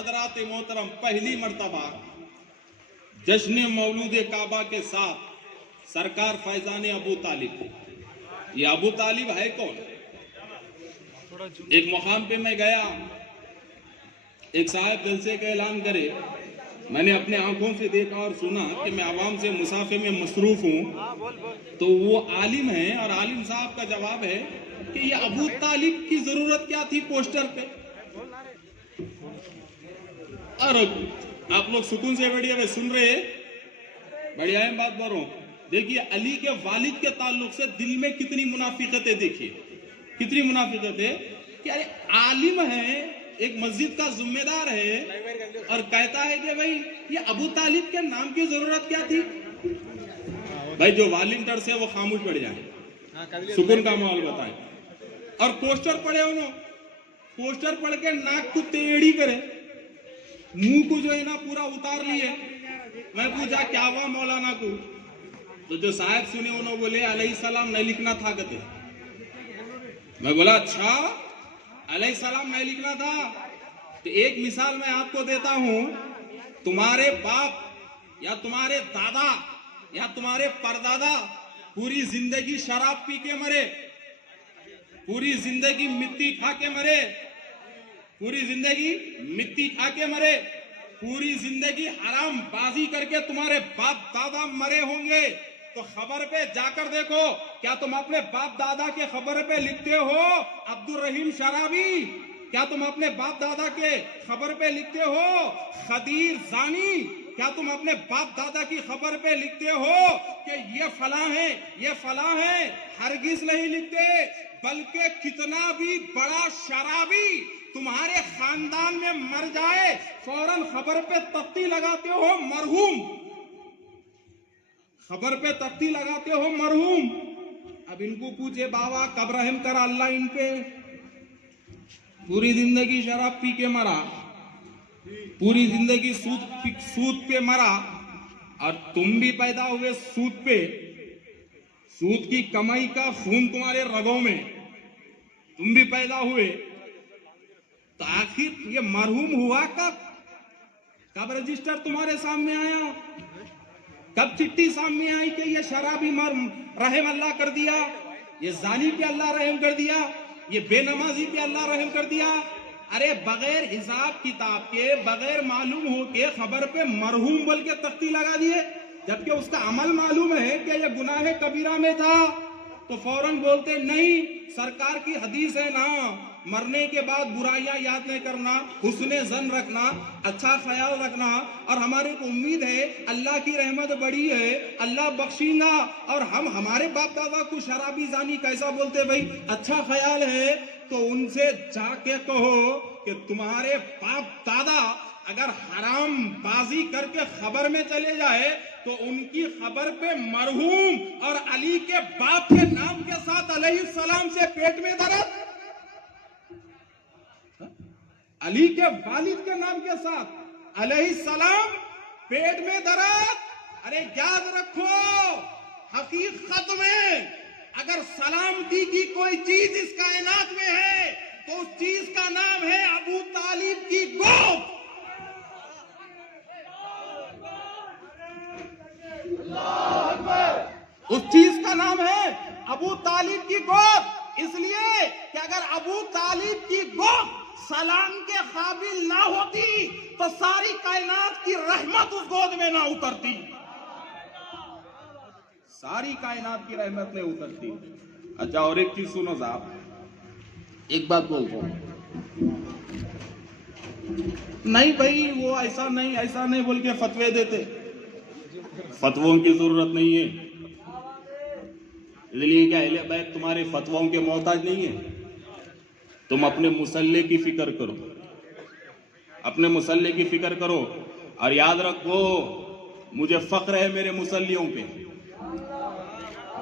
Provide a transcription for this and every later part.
हजरात मोहतरम, पहली मर्तबा जश्न मौलूद काबा के साथ सरकार फैजान अबू तालिब। ये अबू तालिब है कौन? एक मुकाम पे मैं गया, एक साहब जलसे का ऐलान करे, मैंने अपने आंखों से देखा और सुना कि मैं आवाम से मुसाफे में मसरूफ हूँ। तो वो आलिम है और आलिम साहब का जवाब है कि ये अबू तालिब की जरूरत क्या थी पोस्टर पे। और आप लोग सुकून से बढ़िया में सुन रहे हैं, बढ़िया है बात बोल रहा हूँ। देखिए अली के वालिद के ताल्लुक से दिल में कितनी मुनाफिकतें, देखिए कितनी मुनाफिकतें कि अरे आलिम है, एक मस्जिद का जिम्मेदार है और कहता है कि भाई ये अबू तालिब के नाम की जरूरत क्या थी। भाई जो वॉलंटियर से वो खामोश पड़ जाए, सुकून का माहौल बताए। और पोस्टर पढ़े उन्होंने, पोस्टर पढ़ के नाक को टेढ़ी करे, मुंह को जो है ना पूरा उतार लिए। मैं पूछा क्या हुआ मौलाना को, तो जो साहब सुने उन्होंने बोले अलैहिस्सलाम नहीं लिखना था कहते। मैं बोला अच्छा अलैहिस्सलाम नहीं लिखना था। तो एक मिसाल मैं आपको देता हूं, तुम्हारे बाप या तुम्हारे दादा या तुम्हारे परदादा पूरी जिंदगी शराब पी के मरे, पूरी जिंदगी मिट्टी खा के मरे, पूरी जिंदगी मिट्टी खा के मरे, पूरी जिंदगी हराम बाजी करके तुम्हारे बाप दादा मरे होंगे। तो खबर पे जाकर देखो, क्या तुम अपने बाप दादा के खबर पे लिखते हो अब्दुल रहीम शराबी? क्या तुम अपने बाप दादा के खबर पे लिखते हो खदीर जानी? क्या तुम अपने बाप दादा की खबर पे लिखते हो कि ये फला है, ये फला है? हरगिज नहीं लिखते। बल्कि कितना भी बड़ा शराबी तुम्हारे खानदान में मर जाए, फौरन खबर पे तख्ती लगाते हो मरहूम, खबर पे तख्ती लगाते हो मरहूम। अब इनको पूछे बाबा कब रहम करा अल्लाह इन पे, पूरी जिंदगी शराब पी के मरा, पूरी जिंदगी सूद पे मरा, और तुम भी पैदा हुए सूद पे, सूद की कमाई का खून तुम्हारे रगों में, तुम भी पैदा हुए। तो आखिर ये मरहूम हुआ कब? कब रजिस्टर तुम्हारे सामने आया? कब चिट्ठी सामने आई कि ये शराबी मर रहम अल्लाह कर दिया, ये जानी पे अल्लाह रहम कर दिया, ये बेनमाजी पे अल्लाह रहम कर दिया? अरे बगैर हिसाब किताब के, बगैर मालूम हो के खबर पे मरहूम बोल के तख्ती लगा दिए, जबकि उसका अमल मालूम है कि ये गुनाह कबीरा में था। तो फौरन बोलते नहीं, सरकार की हदीस है ना, मरने के बाद बुराइयां याद नहीं करना, हुस्ने जन रखना, अच्छा ख्याल रखना, और हमारे को उम्मीद है अल्लाह की रहमत बड़ी है, अल्लाह बख्शीगा। और हम हमारे बाप दादा को शराबी जानी कैसा बोलते भाई, अच्छा ख्याल है। तो उनसे जाके कहो कि तुम्हारे बाप दादा अगर हराम बाजी करके खबर में चले जाए तो उनकी खबर पे मरहूम और अली के बाप के नाम के साथ अलैहिस्सलाम से पेट में दर्द, अली के वालिद के नाम के साथ अलैहिस्सलाम पेट में दर्द। अरे याद रखो, हकीकत में अगर सलामती की कोई चीज इस कायनात में है तो उस चीज का नाम है अबू तालिब की गोद। उस चीज का नाम है अबू तालिब की गोद। इसलिए कि अगर अबू तालिब की गोद सलाम के काबिल ना होती तो सारी कायनात की रहमत उस गोद में ना उतरती, सारी कायनात की रहमत नहीं उतरती। अच्छा और एक चीज सुनो साहब, एक बात बोलता हूं, नहीं भाई वो ऐसा नहीं ऐसा नहीं बोल के फतवे देते, फतवों की जरूरत नहीं है। इसलिए क्या अहले बैत तुम्हारे फतवों के मोहताज नहीं है। तुम अपने मुसल्ले की फिक्र करो, अपने मुसल्ले की फिक्र करो, और याद रखो मुझे फख्र है मेरे मुसल्लियों पे,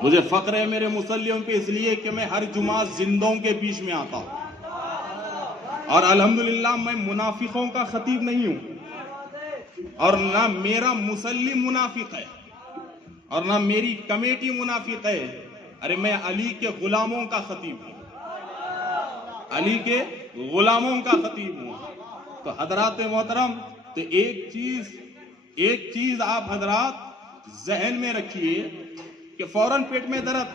मुझे फख्र है मेरे मुसल्लियों पे, इसलिए कि मैं हर जुमा जिंदों के बीच में आता हूं। और अल्हम्दुलिल्लाह मैं मुनाफिकों का खतीब नहीं हूं, और ना मेरा मुसल्ली मुनाफिक है, और ना मेरी कमेटी मुनाफिक है। अरे मैं अली के गुलामों का खतीब हूं, अली के गुलामों का खतीब हूं। तो हजरात मोहतरम, तो एक चीज आप हजरात जहन में रखिए कि फौरन पेट में दर्द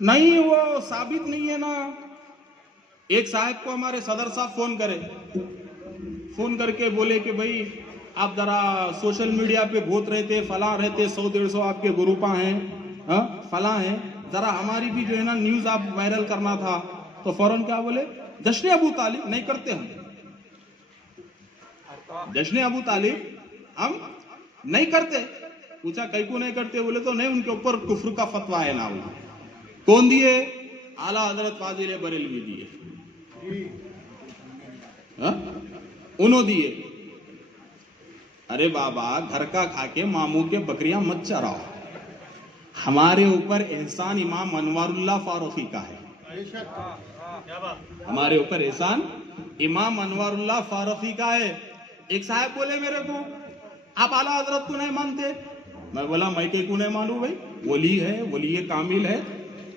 नहीं, वो साबित नहीं है ना। एक साहब को हमारे सदर साहब फोन करके बोले कि भाई आप जरा सोशल मीडिया पे बहुत रहते, फला रहते, 100-150 आपके ग्रुपा हैं, फला हैं, जरा हमारी भी जो है ना न्यूज आप वायरल करना था। तो फौरन क्या बोले, जश्न अबू तालिब नहीं करते हम, जश्न अबू तालिब हम नहीं करते। पूछा कई को नहीं करते, बोले तो नहीं, उनके ऊपर कुफ्र का फतवा है ना। वो कौन दिए? आला हजरत फाजिल बरेलवी दिए, उन्होंने दिए। अरे बाबा, घर का खाके मामू के बकरियां मत चराओ। हमारे ऊपर एहसान इमाम अनवारुल्लाह फारूकी का है, हमारे ऊपर एहसान इमाम अनवारुल्लाह फारूकी का है। एक साहब बोले मेरे को, आप आला हजरत को नहीं मानते? मैं बोला मैं कहीं को नहीं मानू भाई, वली है, वली कामिल है,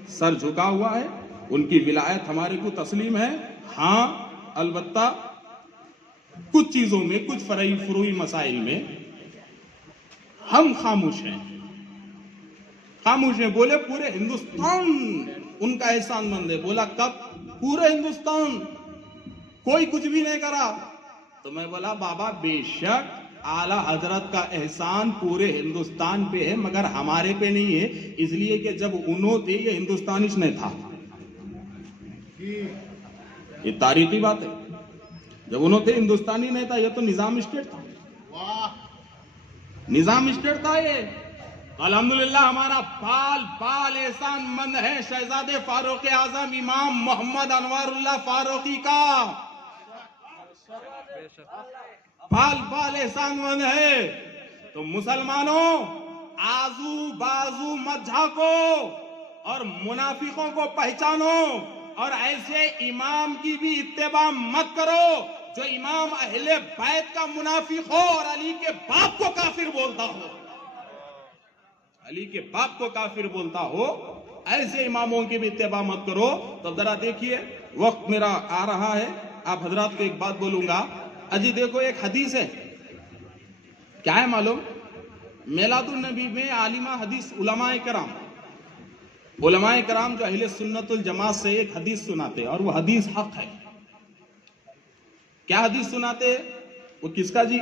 सर झुका हुआ है, उनकी विलायत हमारे को तस्लीम है। हाँ, अलबत्ता कुछ चीजों में, कुछ फरूई मसाइल में हम खामोश हैं। बोले पूरे हिंदुस्तान उनका एहसानमंद है। बोला कब? पूरे हिंदुस्तान, कोई कुछ भी नहीं करा। तो मैं बोला बाबा बेशक आला हजरत का एहसान पूरे हिंदुस्तान पे है, मगर हमारे पे नहीं है, इसलिए कि जब उन्होंने थे ये हिंदुस्तानिश नहीं था। ये तारीखी बात है, जब उन्होंने थे हिंदुस्तानी नहीं था, ये तो निजाम स्टेट था, निजाम स्टेट था ये। अल्हम्दुलिल्लाह हमारा बाल एहसान मंद है शहजादे फारूक आजम इमाम मोहम्मद अनवारुल्लाह फारूकी का, बाल एहसान मंद है। तो मुसलमानों, आजू बाजू मत झाको और मुनाफिकों को पहचानो, और ऐसे इमाम की भी इत्तेबा मत करो जो इमाम अहले बैत का मुनाफिक हो और अली के बाप को काफिर बोलता हो, अली के बाप को काफिर बोलता हो। ऐसे इमामों की भी इत्तेबा मत करो। तो जरा देखिए, वक्त मेरा आ रहा है, आप हजरात को एक बात बोलूंगा। अजी देखो, एक हदीस है, क्या है मालूम? मिलादुन नबी में आलिमा हदीस उलमाए कराम जो अहले सुन्नतुल जमात से एक हदीस सुनाते, और वो हदीस हक है। क्या हदीस सुनाते? वो किसका जी?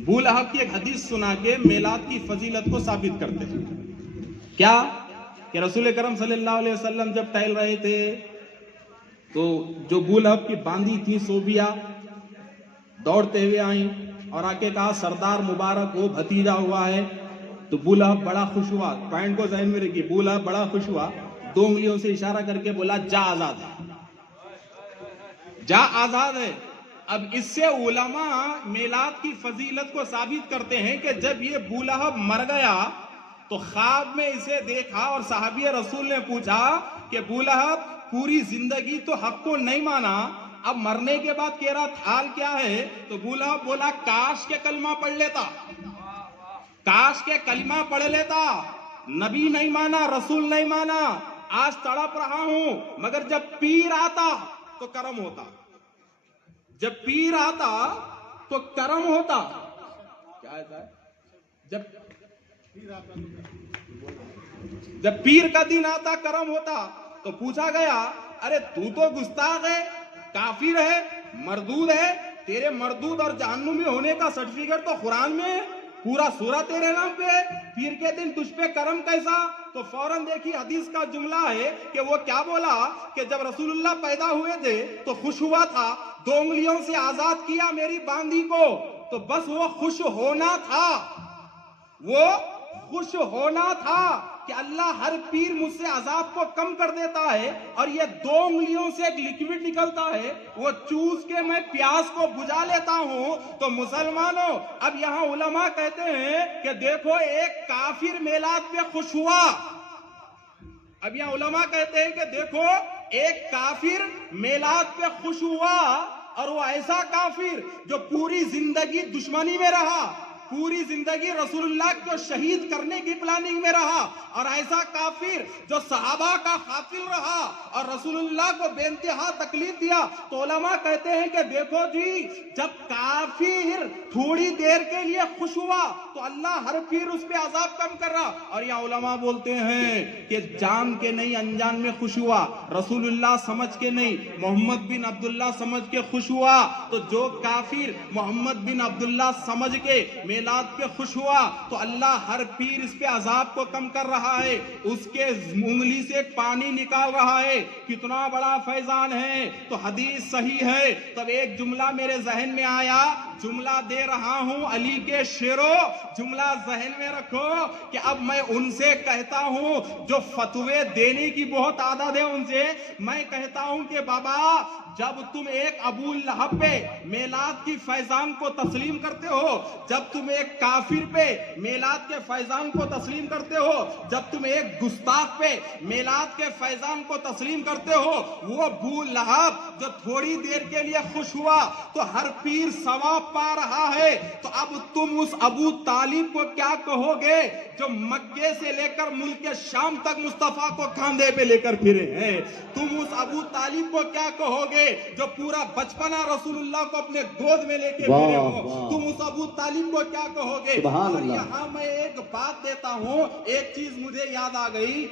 बूलहब की एक हदीस सुना के मिलाद की फजीलत को साबित करते हैं। क्या कि रसूल करम सल्लल्लाहु अलैहि वसल्लम जब टहल रहे थे तो जो बूलहब की बांधी थी सोबिया दौड़ते हुए आई और आके कहा सरदार मुबारक हो, भतीजा हुआ है। तो बूलहब बड़ा खुश हुआ, पॉइंट को ज़हन में रखिए, बूलहब बड़ा खुश हुआ, 2 उंगलियों से इशारा करके बोला जा आजाद है, जा आजाद है। अब इससे उलमा मिलाद की फजीलत को साबित करते हैं कि जब ये बूलहब मर गया तो ख्वाब में इसे देखा और साहबी रसूल ने पूछा कि बूलहब पूरी जिंदगी तो हक को नहीं माना, अब मरने के बाद कह रहा हाल क्या है? तो बूलहब बोला काश के कलमा पढ़ लेता, काश के कलमा पढ़ लेता, नबी नहीं माना, रसूल नहीं माना, आज तड़प रहा हूं, मगर जब पीर आता तो करम होता, जब पीर आता तो करम होता। क्या है? जब पीर का दिन आता करम होता। तो पूछा गया अरे तू तो गुस्ताख है, काफिर है, मरदूद है, तेरे मरदूद और जहन्नुमी होने का सर्टिफिकेट तो कुरान में पूरा सूरा तेरे नाम पे है, पीर के दिन तुझ पे करम कैसा? तो फौरन देखिए हदीस का जुमला है कि वो क्या बोला कि जब रसूलुल्लाह पैदा हुए थे तो खुश हुआ था, 2 उंगलियों से आजाद किया मेरी बांदी को, तो बस वो खुश होना था, वो खुश होना था कि अल्लाह हर पीर मुझसे अजाब को कम कर देता है, और ये 2 उंगलियों से एक लिक्विड निकलता है, वो चूस के मैं प्यास को बुझा लेता हूं। तो मुसलमानों, अब यहां उलमा कहते हैं कि देखो एक काफिर मिलाद पे खुश हुआ, अब यहां उलमा कहते हैं कि देखो एक काफिर मिलाद पे खुश हुआ, और वो ऐसा काफिर जो पूरी जिंदगी दुश्मनी में रहा, पूरी जिंदगी रसूलुल्लाह को शहीद करने की प्लानिंग में रहा, और ऐसा काफिर जो सहाबा का कातिल रहा और रसूलुल्लाह को बेइंतहा तकलीफ दिया, तो उलमा कहते हैं कि देखो जी, जब काफिर थोड़ी देर के लिए खुश हुआ तो अल्लाह हर फिर उस पे अजाब कम कर रहा। और यहाँ उलमा बोलते हैं कि जान के नहीं अनजान में खुश हुआ, रसूलुल्लाह समझ के नहीं मोहम्मद बिन अब्दुल्ला समझ के खुश हुआ, तो जो काफिर मोहम्मद बिन अब्दुल्ला समझ के मेलाद के खुश हुआ तो अल्लाह हर पीर इस पे अजाब को कम कर रहा है, उसके उंगली से पानी निकाल रहा है। कितना बड़ा फैजान है। तो हदीस सही है। तब एक जुमला मेरे जहन में आया, जुमला दे रहा हूं अली के शेरो, जुमला जहन में रखो कि अब मैं उनसे कहता हूं जो फतवे देने की बहुत आदत है, उनसे मैं कहता हूं कि बाबा, जब तुम एक अबू लहब पे मेलाद की फैजान को तस्लीम करते हो, जब तुम एक काफिर पे मेलाद के फैजान को तस्लीम करते हो, जब तुम एक गुस्ताख पे मेलाद के फैजान को तस्लीम करते हो, वो अबू लहब जो थोड़ी देर के लिए खुश हुआ तो हर पीर सवाब पा रहा है, तो अब तुम उस अबू तालिब को क्या कहोगे जो मक्के से लेकर मुल्क शाम तक मुस्तफा को खांधे पे लेकर फिरे हैं? तुम उस अबू तालिब को क्या कहोगे जो पूरा बचपना रसूलुल्लाह को अपने गोद में लेके फिरे हो? तुम उस अबू तालिब को क्या कहोगे? और यहाँ मैं एक बात देता हूँ, एक चीज मुझे याद आ गई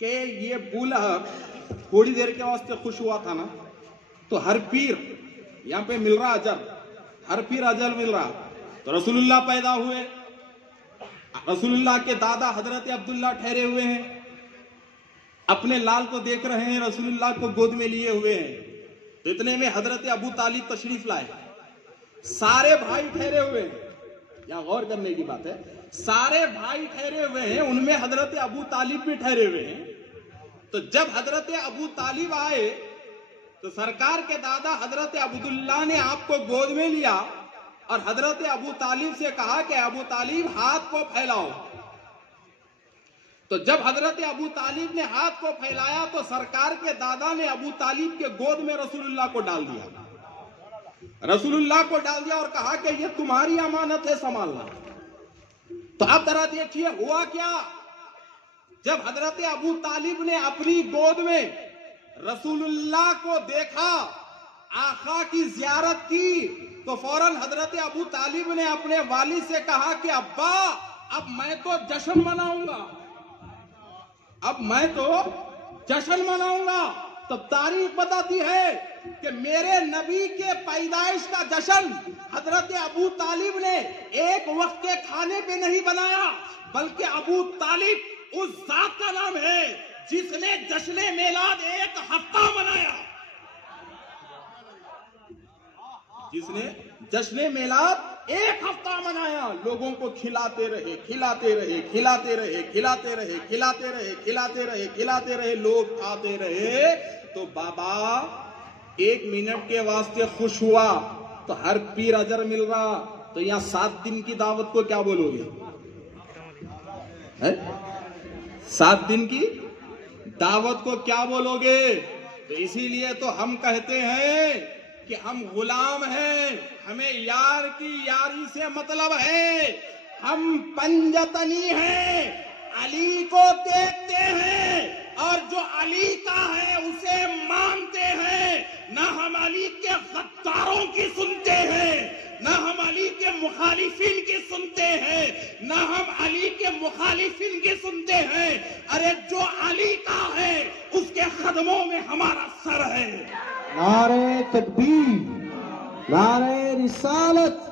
कि ये अबू लहब थोड़ी देर के वास्ते खुश हुआ था ना, तो हर पीर यहाँ पे मिल रहा अजर, हर पीर अजर मिल रहा। तो रसूलुल्लाह पैदा हुए, रसूलुल्लाह के दादा हजरत अब्दुल्ला ठहरे हुए हैं, अपने लाल को देख रहे हैं, रसूलुल्लाह को गोद में लिए हुए हैं। तो इतने में हजरत अबू तालिब तशरीफ लाए, सारे भाई ठहरे हुए हैं। यहां गौर करने की बात है, सारे भाई ठहरे हुए हैं, उनमें हजरत अबू तालिब भी ठहरे हुए हैं। तो जब हजरत अबू तालिब आए तो सरकार के दादा हजरत अब्दुल्ला ने आपको गोद में लिया और हजरत अबू तालिब से कहा कि अबू तालिब हाथ को फैलाओ। तो जब हजरत अबू तालिब ने हाथ को फैलाया तो सरकार के दादा ने अबू तालिब के गोद में रसूलुल्लाह को डाल दिया, रसूलुल्लाह को डाल दिया और कहा कि ये तुम्हारी अमानत है, संभालना। तो अब जरा देखिए हुआ क्या। जब हजरत अबू तालिब ने अपनी गोद में रसूलुल्लाह को देखा, आका की जियारत की, तो फौरन हजरत अबू तालिब ने अपने वालिद से कहा कि अब्बा, अब मैं तो जश्न मनाऊंगा, अब मैं तो जश्न मनाऊंगा। तब तारीख बताती है कि मेरे नबी के पैदाइश का जश्न हजरत अबू तालिब ने एक वक्त के खाने पे नहीं बनाया, बल्कि अबू तालिब उस जात का नाम है जिसने जश्न मेलाद एक हफ्ता मनाया, जिसने जश्न मेलाद एक हफ्ता मनाया, लोगों को खिलाते रहे, खिलाते रहे, खिलाते रहे, खिलाते रहे, खिलाते रहे, खिलाते रहे, खिलाते रहे, लोग खाते रहे। तो बाबा 1 मिनट के वास्ते खुश हुआ तो हर पीर अजर मिल रहा। तो यहाँ 7 दिन की दावत को क्या बोलोगे? 7 दिन की दावत को क्या बोलोगे? तो इसीलिए तो हम कहते हैं कि हम गुलाम हैं, हमें यार की यारी से मतलब है, हम पंजतनी हैं, अली को देखते हैं और जो अली का है उसे मानते हैं। ना हम अली के गद्दारों की सुनते हैं, ना हम अली के मुखालिफिन की सुनते हैं, ना हम अली के मुखालिफिन की सुनते हैं। अरे जो अली का है उसके कदमों में हमारा सर है। नारे तकबीर, नारे रिसालत,